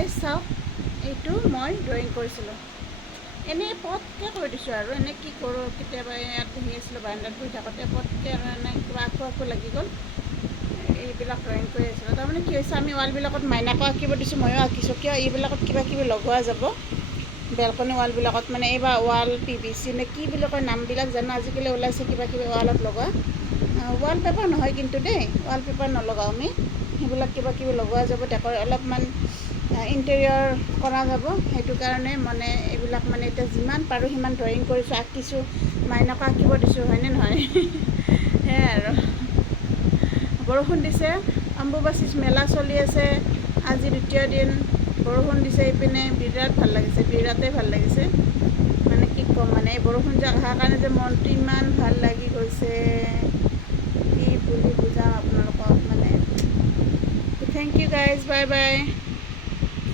Guys চাওক, এইটো মই ড্ৰয়িং কৰিছিলোঁ। এনেই পটকৈ কৰি দিছোঁ আৰু এনেই কি কৰোঁ, কেতিয়াবা ইয়াত বহি আছিলোঁ বাৰান্দাত বহি থাকোঁতে পটকৈ আৰু এনেই কিবা আঁকো লাগি গ'ল, এইবিলাক ড্ৰয়িং কৰি আছিলোঁ। তাৰমানে কি হৈছে, আমি ৱালবিলাকত মাইনাকো আঁকিব দিছোঁ, ময়ো আঁকিছোঁ। কিয় এইবিলাকত কিবা কিবি লগোৱা যাব বেলকনি ৱালবিলাকত, মানে এইবাৰ ৱাল PVC নে কি বুলি কয় নামবিলাক জানো, আজিকালি ওলাইছে কিবা কিবি ৱালত লগোৱা। ৱাল পেপাৰ নহয় কিন্তু দেই, ৱাল পেপাৰ নলগাওঁ আমি, সেইবিলাক কিবা কিবি লগোৱা যাব, অলপমান ইণ্টেৰিয়ৰ কৰা যাব। সেইটো কাৰণে মানে এইবিলাক মানে এতিয়া যিমান পাৰোঁ সিমান ড্ৰয়িং কৰিছোঁ, আঁকিছোঁ, মাইনাকো আঁকিব দিছোঁ, হয়নে নহয়? সেয়াই আৰু। বৰষুণ দিছে, অম্বুবাচী মেলা চলি আছে, আজি দ্বিতীয় দিন, বৰষুণ দিছে এইপিনে, বিৰাট ভাল লাগিছে, বিৰাটেই ভাল লাগিছে। মানে কি ক'ম, মানে এই বৰষুণ যাক অহাৰ কাৰণে যে মনটো ইমান ভাল লাগি গৈছে, কি বুলি বুজাম আপোনালোকক। মানে thank you guys, bye by.